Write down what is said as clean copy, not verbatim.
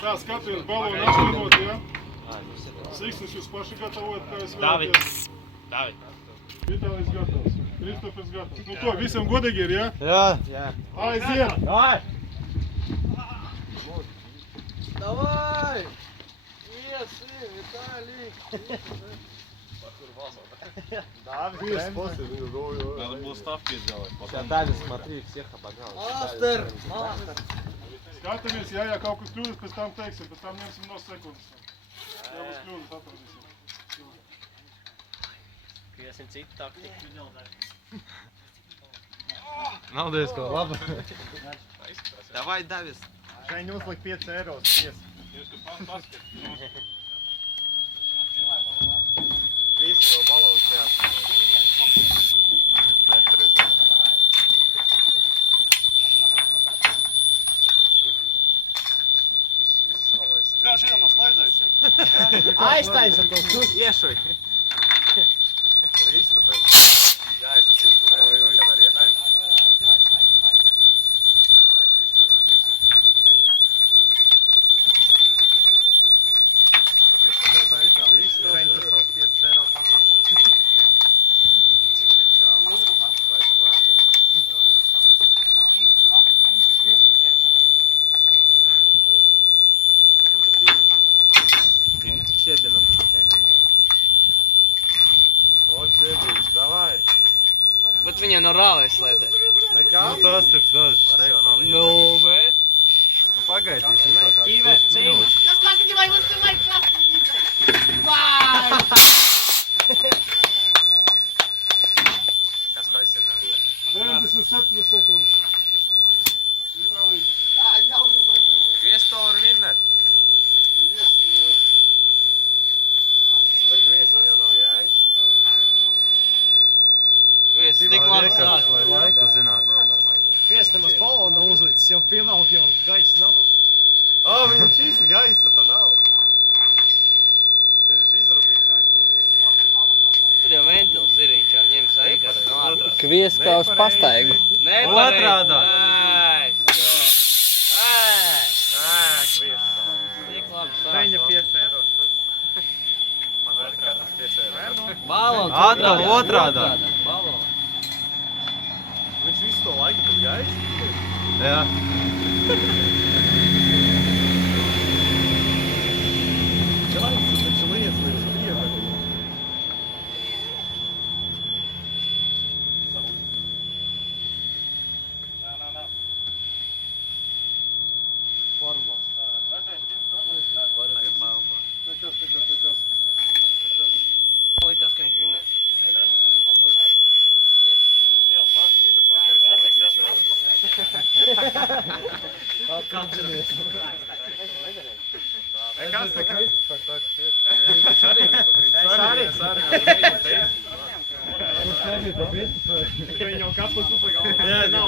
Tā, skaties, balonu atšķirot, ja? Siksnis jūs paši gatavojat, kā jūs vēlaties. David. Vitālijs gatavs. Kristofers gatavs. Nu ko, visam godīgi ir, ja? Jā. Aiziet! Давай! Давай! Iesim, Vitālij! Надо было ставки сделать. Сейчас Давид, смотри, всех обогнал. Master! Skatāmies, ja kaut kas kļūdas, pēc tam teiksim, pēc tam ņemsim no sekundes. Ja būs kļūdas, atradīsim. Kviesim citu taktiku. Nav diezko labi. Давай, Davis. Šeit uzlikt 5 euros. Visi vēl balons jāsaka. Nepareizā. Kā šitām nav slaidzējis? Aiztaisa to šut! Iešuj. Kristofers. Jāiznes, jo tu vēl kamēr iešuj. Davai, Kristofer, nāk iešuj. Viss tas savs 5 euros atpakaļ. Чебином. O, Čebins, davai. Bet viņam nav rāvēs slētē. Nekā? Nu, tas ir dažs sekundes. Nu, bet... Nu, pagaidīsim tā kā. Ive, cīņ! Kas klāstīja, vai mums te vajag klāstīt? Vai! Kas taisiet, ne? 97 sekundes. Vitālij. Kristofer winner. Bet kviesim jau nav jāiet. Vies, tik labi sāk. Lai laiku zināt. Vies, nemaz balonu uzlicis, jau pievelk jau gaisa nav. O, viņam šīs gaisa tā nav. Viņš ir izrubīts. Tur jau ventils ir, viņš jau ņem saikars no ārpus. Kvies kā uz pastaigu. Otrādā. Kvies. Tik labi sāk. Viņa 5 euros. Man vēl katrs 5 euros. Balons. Atdala otrādā. Balons. Viņš visu to laiku tur gaisa. Jā. Gaisa taču liec līdz vienam. Nekas. Likās, ka viņš vinnēs. Nekas, nekas. Es arī. Viņš nebija pa Kristoferu. Viņam kapus uzlikā. Jā, nav.